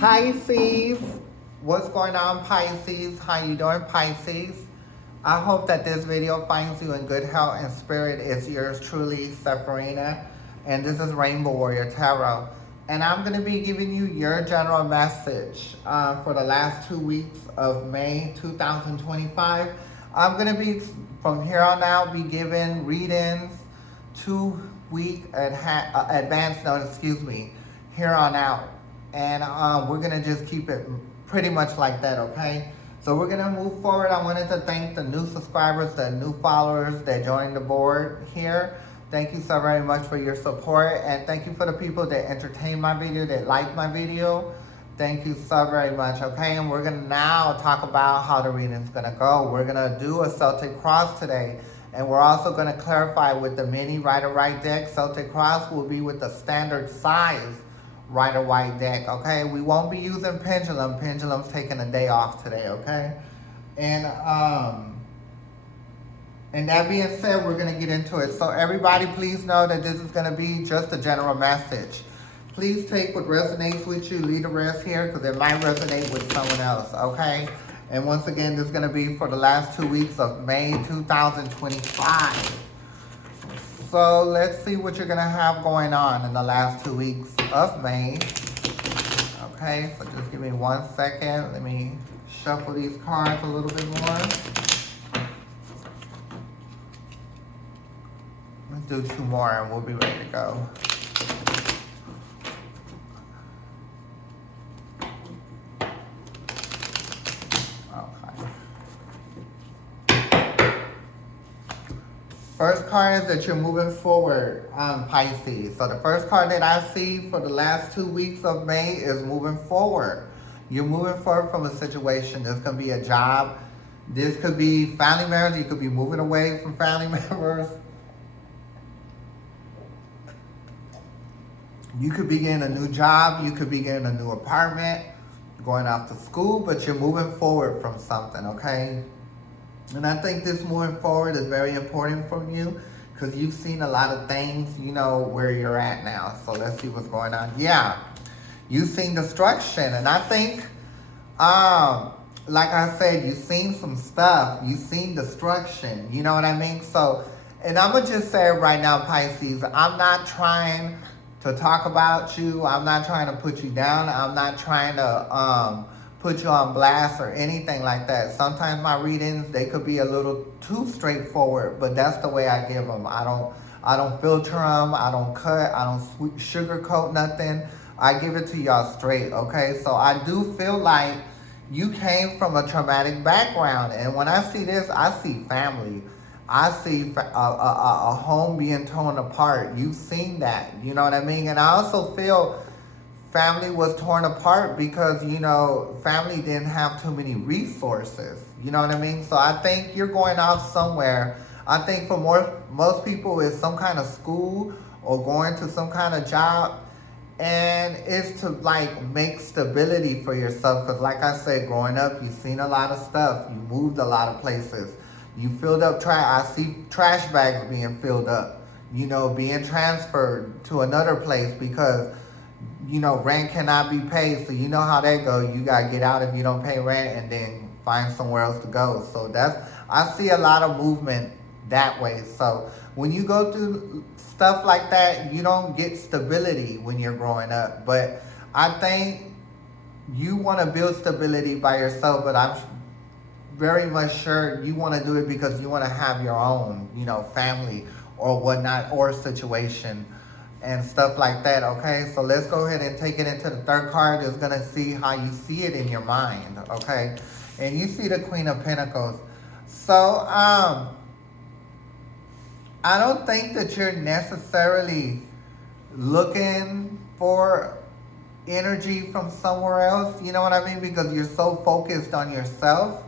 Pisces, what's going on, Pisces? How you doing, Pisces? I hope that this video finds you in good health and spirit. It's yours truly, Sephirina, and this is Rainbow Warrior Tarot. And I'm going to be giving you your general message for the last 2 weeks of May 2025. I'm going to be, from here on out, be giving readings 2-week advance notice, here on out. And we're going to just keep it pretty much like that, okay? So we're going to move forward. I wanted to thank the new subscribers, the new followers that joined the board here. Thank you so very much for your support. And thank you for the people that entertained my video, that liked my video. Thank you so very much, okay? And we're going to now talk about how the reading's going to go. We're going to do a Celtic Cross today. And we're also going to clarify with the mini Rider-Waite deck. Celtic Cross will be with the standard size Rider-Waite deck, okay? We won't be using Pendulum. Pendulum's taking a day off today, okay? And that being said, we're going to get into it. So everybody, please know that this is going to be just a general message. Please take what resonates with you, leave the rest here, because it might resonate with someone else, okay? And once again, this is going to be for the last 2 weeks of May 2025. So let's see what you're going to have going on in the last 2 weeks of May. Okay, so just give me 1 second. Let me shuffle these cards a little bit more. Let's do 2 more and we'll be ready to go. First card is that you're moving forward, Pisces. So the first card that I see for the last 2 weeks of May is moving forward. You're moving forward from a situation. This could be a job. This could be family members. You could be moving away from family members. You could be getting a new job. You could be getting a new apartment, going off to school, but you're moving forward from something, okay? And I think this moving forward is very important for you because you've seen a lot of things, you know, where you're at now. So let's see what's going on. Yeah, you've seen destruction. And I think, like I said, you've seen some stuff. You've seen destruction. You know what I mean? So, and I'm going to just say it right now, Pisces, I'm not trying to talk about you. I'm not trying to put you down. I'm not trying to put you on blast or anything like that. Sometimes my readings, they could be a little too straightforward, but that's the way I give them. I don't filter them. I don't cut. I don't sugarcoat nothing. I give it to y'all straight, okay? So I do feel like you came from a traumatic background, and when I see this, I see family. I see a home being torn apart. You've seen that, you know what I mean? And I also feel family was torn apart because, you know, family didn't have too many resources. You know what I mean? So I think you're going off somewhere. I think for most people it's some kind of school or going to some kind of job. And it's to like make stability for yourself. Because like I said, growing up, you've seen a lot of stuff. You moved a lot of places. You filled up trash. I see trash bags being filled up. You know, being transferred to another place because, you know, rent cannot be paid, so you know how that goes. You got to get out if you don't pay rent and then find somewhere else to go. So I see a lot of movement that way. So when you go through stuff like that, you don't get stability when you're growing up. But I think you want to build stability by yourself, but I'm very much sure you want to do it because you want to have your own, you know, family or whatnot or situation and stuff like that, okay? So let's go ahead and take it into the third card. It's going to see how you see it in your mind, okay? And you see the Queen of Pentacles. So, I don't think that you're necessarily looking for energy from somewhere else, you know what I mean? Because you're so focused on yourself.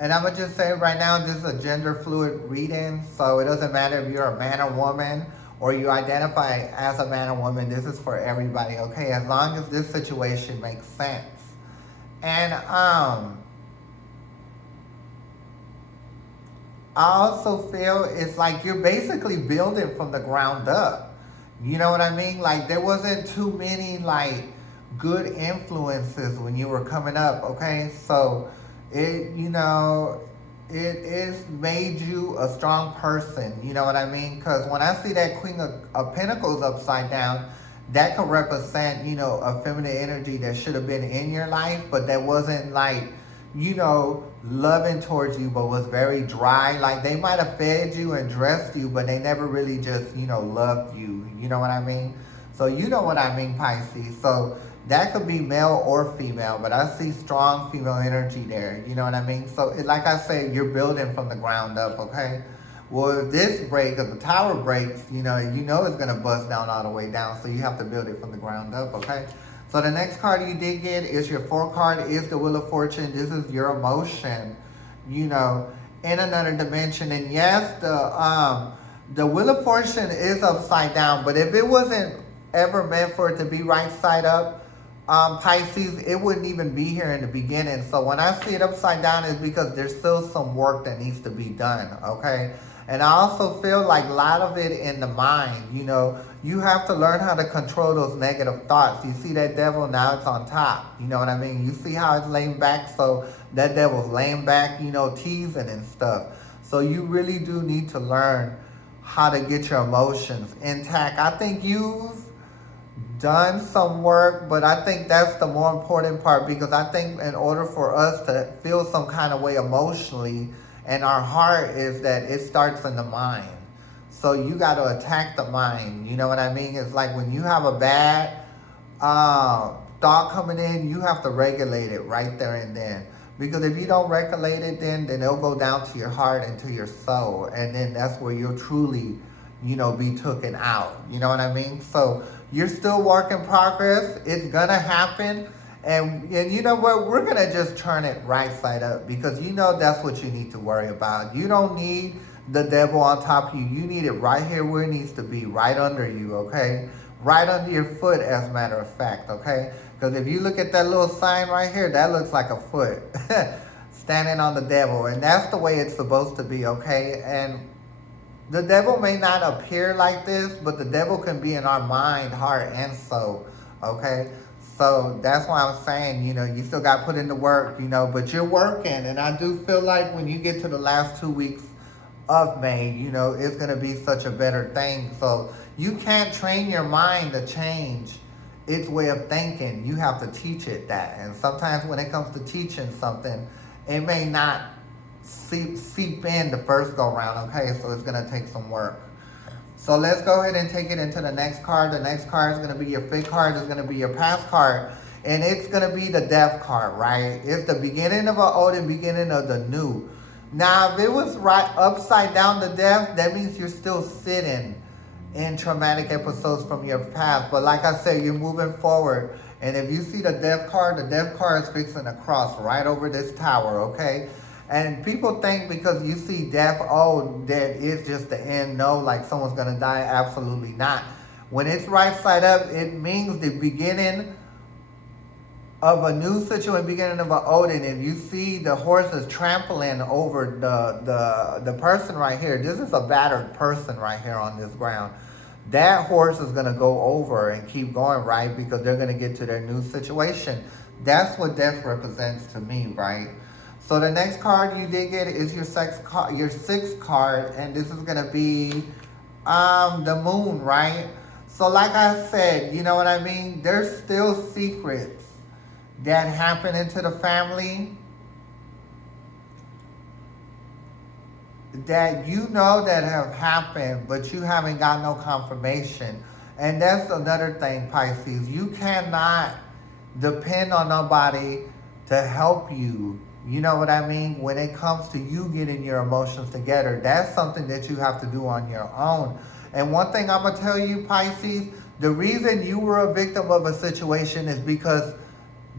And I'm going to just say right now, this is a gender fluid reading, so it doesn't matter if you're a man or woman, or you identify as a man or woman. This is for everybody, okay? As long as this situation makes sense. And I also feel it's like you're basically building from the ground up. You know what I mean? Like there wasn't too many like good influences when you were coming up, okay? So it, you know, it is made you a strong person, you know what I mean? Because when I see that Queen of Pentacles upside down, that could represent, you know, a feminine energy that should have been in your life, but that wasn't like, you know, loving towards you, but was very dry. Like they might have fed you and dressed you, but they never really just, you know, loved you. You know what I mean? So you know what I mean, Pisces. So that could be male or female, but I see strong female energy there. You know what I mean? So like I said, you're building from the ground up, okay? Well, if this break, if the tower breaks, you know it's going to bust down all the way down. So you have to build it from the ground up, okay? So the next card you did get is your 4 card, is the Wheel of Fortune. This is your emotion, you know, in another dimension. And yes, the Wheel of Fortune is upside down, but if it wasn't ever meant for it to be right side up, Pisces, it wouldn't even be here in the beginning. So when I see it upside down, it's because there's still some work that needs to be done, okay? And I also feel like a lot of it in the mind, you know, you have to learn how to control those negative thoughts. You see that devil, now it's on top, you know what I mean? You see how it's laying back, so that devil's laying back, you know, teasing and stuff. So you really do need to learn how to get your emotions intact. I think you've done some work, but I think that's the more important part, because I think in order for us to feel some kind of way emotionally in our heart is that it starts in the mind. So you got to attack the mind. You know what I mean? It's like when you have a bad thought coming in, you have to regulate it right there and then. Because if you don't regulate it, then it'll go down to your heart and to your soul. And then that's where you'll truly, you know, be taken out. You know what I mean? So you're still work in progress. It's going to happen. And you know what? We're going to just turn it right side up, because you know that's what you need to worry about. You don't need the devil on top of you. You need it right here where it needs to be, right under you, okay? Right under your foot, as a matter of fact, okay? Because if you look at that little sign right here, that looks like a foot standing on the devil. And that's the way it's supposed to be, okay? And the devil may not appear like this, but the devil can be in our mind, heart, and soul, okay? So that's why I'm saying, you know, you still got to put in the work, you know, but you're working. And I do feel like when you get to the last 2 weeks of May, you know, it's going to be such a better thing. So you can't train your mind to change its way of thinking. You have to teach it that. And sometimes when it comes to teaching something, it may not seep in the first go round, okay? So it's going to take some work. So let's go ahead and take it into the next card. The next card is going to be your 5th card. It's going to be your past card. And it's going to be the death card, right? It's the beginning of an old and beginning of the new. Now, if it was right upside down, the death, that means you're still sitting in traumatic episodes from your past. But like I said, you're moving forward. And if you see the death card is fixing a cross right over this tower, okay? And people think because you see death, oh, that is just the end. No, like someone's going to die. Absolutely not. When it's right side up, it means the beginning of a new situation, beginning of an old. And if you see the horses trampling over the person right here, this is a battered person right here on this ground. That horse is going to go over and keep going, right? Because they're going to get to their new situation. That's what death represents to me, right? So the next card you did get is your 6th card, and this is going to be the moon, right? So like I said, you know what I mean? There's still secrets that happen into the family that you know that have happened, but you haven't got no confirmation. And that's another thing, Pisces. You cannot depend on nobody to help you. You know what I mean? When it comes to you getting your emotions together, that's something that you have to do on your own. And one thing I'm going to tell you, Pisces, the reason you were a victim of a situation is because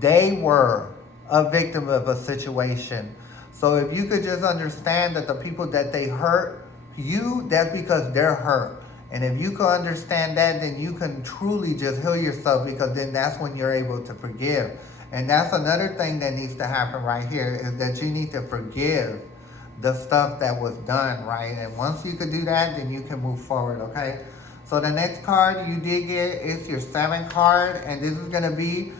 they were a victim of a situation. So if you could just understand that the people that they hurt you, that's because they're hurt. And if you can understand that, then you can truly just heal yourself, because then that's when you're able to forgive. And that's another thing that needs to happen right here, is that you need to forgive the stuff that was done, right? And once you can do that, then you can move forward, okay? So the next card you did get is your 7th card, and this is going to be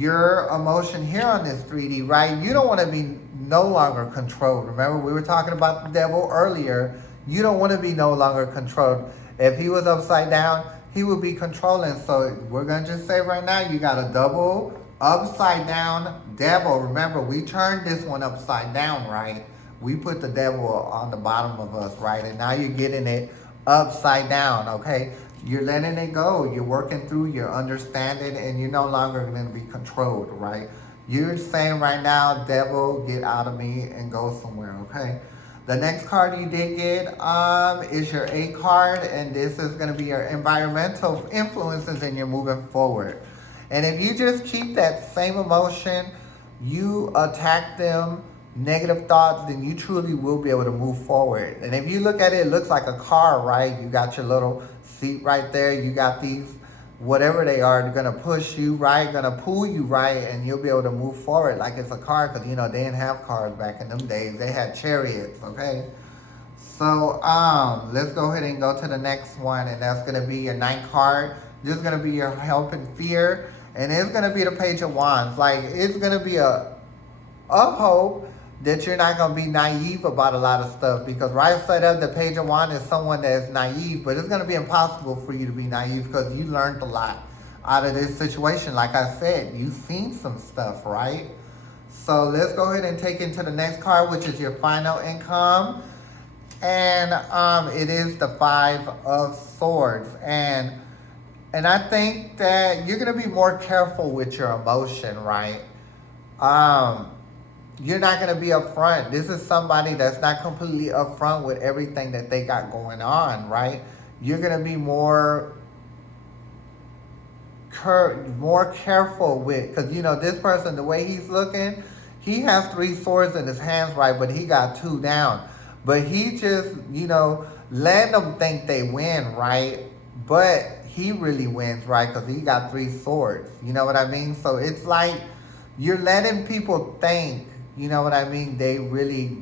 your emotion here on this 3D, right? You don't want to be no longer controlled. Remember, we were talking about the devil earlier. You don't want to be no longer controlled. If he was upside down, he would be controlling. So we're going to just say right now, you got a double upside down devil. Remember, we turned this one upside down, right? We put the devil on the bottom of us, right? And now you're getting it upside down, okay? You're letting it go. You're working through, you're understanding, and you're no longer going to be controlled, right? You're saying right now, devil, get out of me and go somewhere, okay? The next card you did get is your 8 card, and this is going to be your environmental influences and you're moving forward. And if you just keep that same emotion, you attack them, negative thoughts, then you truly will be able to move forward. And if you look at it, it looks like a car, right? You got your little seat right there. You got these, whatever they are, they're going to push you, right? Going to pull you, right? And you'll be able to move forward like it's a car because, you know, they didn't have cars back in them days. They had chariots, okay? So let's go ahead and go to the next one, and that's going to be your 9th card. This is going to be your help and fear, and it's going to be the Page of Wands. Like, it's going to be a hope that you're not going to be naive about a lot of stuff, because right side up, the Page of Wands is someone that's naive, but it's going to be impossible for you to be naive because you learned a lot out of this situation. Like I said, you've seen some stuff, right? So let's go ahead and take into the next card, which is your final income. And it is the 5 of Swords. And I think that you're going to be more careful with your emotion, right? You're not going to be upfront. This is somebody that's not completely upfront with everything that they got going on, right? You're going to be more careful with, because, you know, this person, the way he's looking, he has 3 swords in his hands, right? But he got 2 down. But he just, you know, let them think they win, right? But he really wins, right? Because he got 3 swords. You know what I mean? So it's like you're letting people think, you know what I mean, they really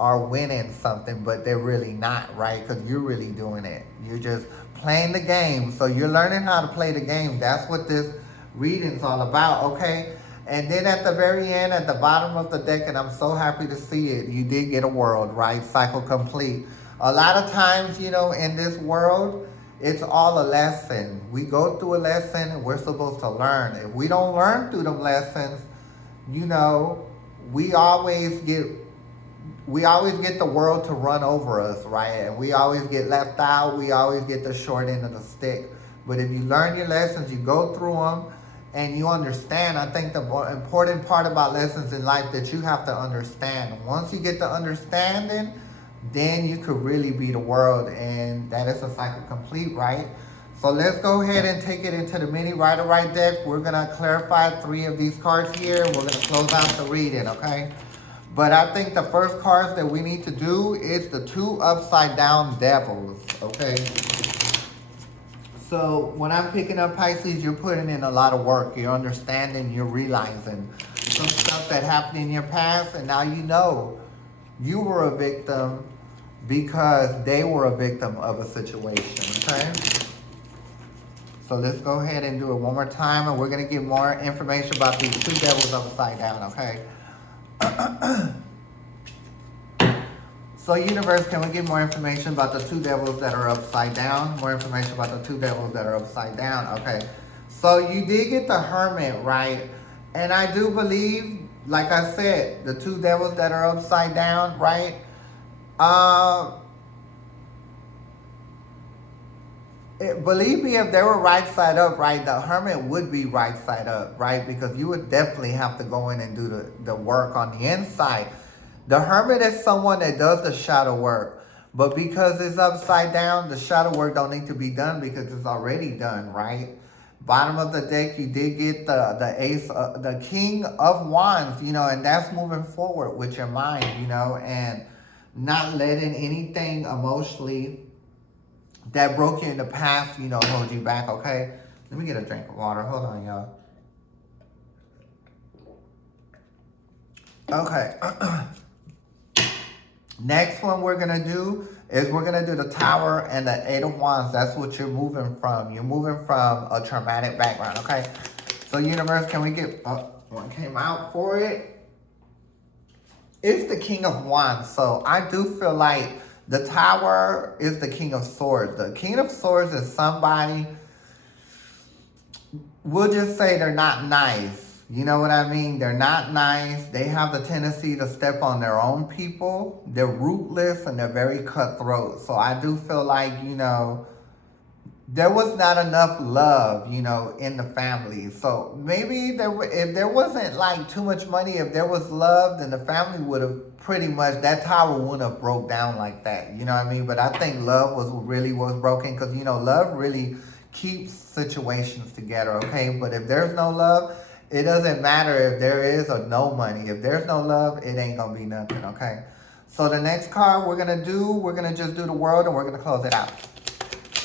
are winning something, but they're really not, right? Because you're really doing it. You're just playing the game. So you're learning how to play the game. That's what this reading's all about, okay? And then at the very end, at the bottom of the deck, and I'm so happy to see it, you did get a world, right? Cycle complete. A lot of times, you know, in this world, it's all a lesson. We go through a lesson and we're supposed to learn. If we don't learn through them lessons, you know, we always get the world to run over us, right? And we always get left out. We always get the short end of the stick. But if you learn your lessons, you go through them, and you understand. I think the more important part about lessons in life that you have to understand. Once you get the understanding, then you could really be the world, and that is a cycle complete, right? So let's go ahead and take it into the mini Rider-Waite deck. We're going to clarify 3 of these cards here. We're going to close out the reading, okay? But I think the first cards that we need to do is the 2 upside down devils, okay? So when I'm picking up Pisces, you're putting in a lot of work. You're understanding, you're realizing some stuff that happened in your past, and now you know you were a victim because they were a victim of a situation, okay? So let's go ahead and do it one more time, and we're going to get more information about these 2 devils upside down, okay? So universe, can we get more information about the 2 devils that are upside down? More information about the 2 devils that are upside down. Okay. So you did get the Hermit, right? And I do believe, like I said, the 2 devils that are upside down, right? Believe me, if they were right side up, right, the Hermit would be right side up, right? Because you would definitely have to go in and do the work on the inside. The Hermit is someone that does the shadow work. But because it's upside down, the shadow work don't need to be done because it's already done, right? Bottom of the deck, you did get the Ace, the King of Wands, you know, and that's moving forward with your mind, you know, and not letting anything emotionally that broke you in the past, you know, hold you back, okay? Let me get a drink of water. Hold on, y'all. Okay. Next one we're going to do is we're going to do the Tower and the 8 of Wands. That's what you're moving from. You're moving from a traumatic background, okay? So universe, can we get, one came out for it. It's the King of Wands. So I do feel like the Tower is the King of Swords. The King of Swords is somebody, we'll just say they're not nice. You know what I mean? They're not nice. They have the tendency to step on their own people. They're ruthless and they're very cutthroat. So I do feel like, you know, there was not enough love, you know, in the family. So maybe if there wasn't like too much money, if there was love, then the family would have pretty much, that tower wouldn't have broke down like that. You know what I mean? But I think love was broken because, you know, love really keeps situations together, okay? But if there's no love, it doesn't matter if there is or no money. If there's no love, it ain't gonna be nothing, okay? So the next card we're gonna just do the world and we're gonna close it out.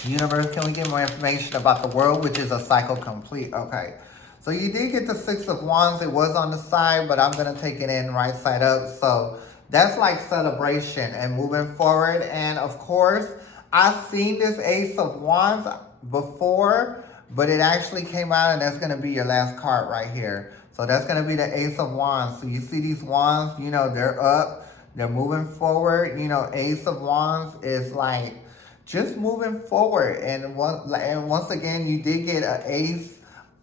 Universe, can we get more information about the world, which is a cycle complete? Okay. So you did get the Six of Wands. It was on the side, but I'm going to take it in right side up. So that's like celebration and moving forward. And of course, I've seen this Ace of Wands before, but it actually came out and that's going to be your last card right here. So that's going to be the Ace of Wands. So you see these wands, you know, they're up, they're moving forward. You know, Ace of Wands is like just moving forward. And once again, you did get an ace,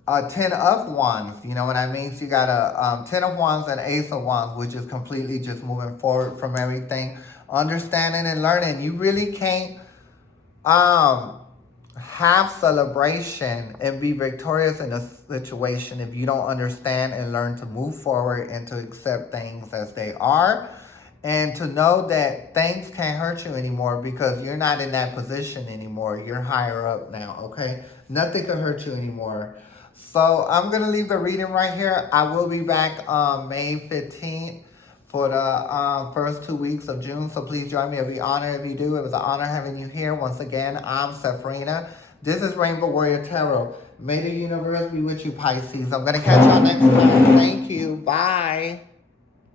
a 10 of wands. You know what I mean? So you got a 10 of wands and ace of wands, which is completely just moving forward from everything, understanding and learning. You really can't have celebration and be victorious in a situation if you don't understand and learn to move forward and to accept things as they are. And to know that things can't hurt you anymore because you're not in that position anymore. You're higher up now, okay? Nothing can hurt you anymore. So I'm going to leave the reading right here. I will be back on May 15th for the first 2 weeks of June. So please join me. I'll be honored if you do. It was an honor having you here. Once again, I'm Sabrina. This is Rainbow Warrior Tarot. May the universe be with you, Pisces. I'm going to catch y'all next time. Thank you. Bye.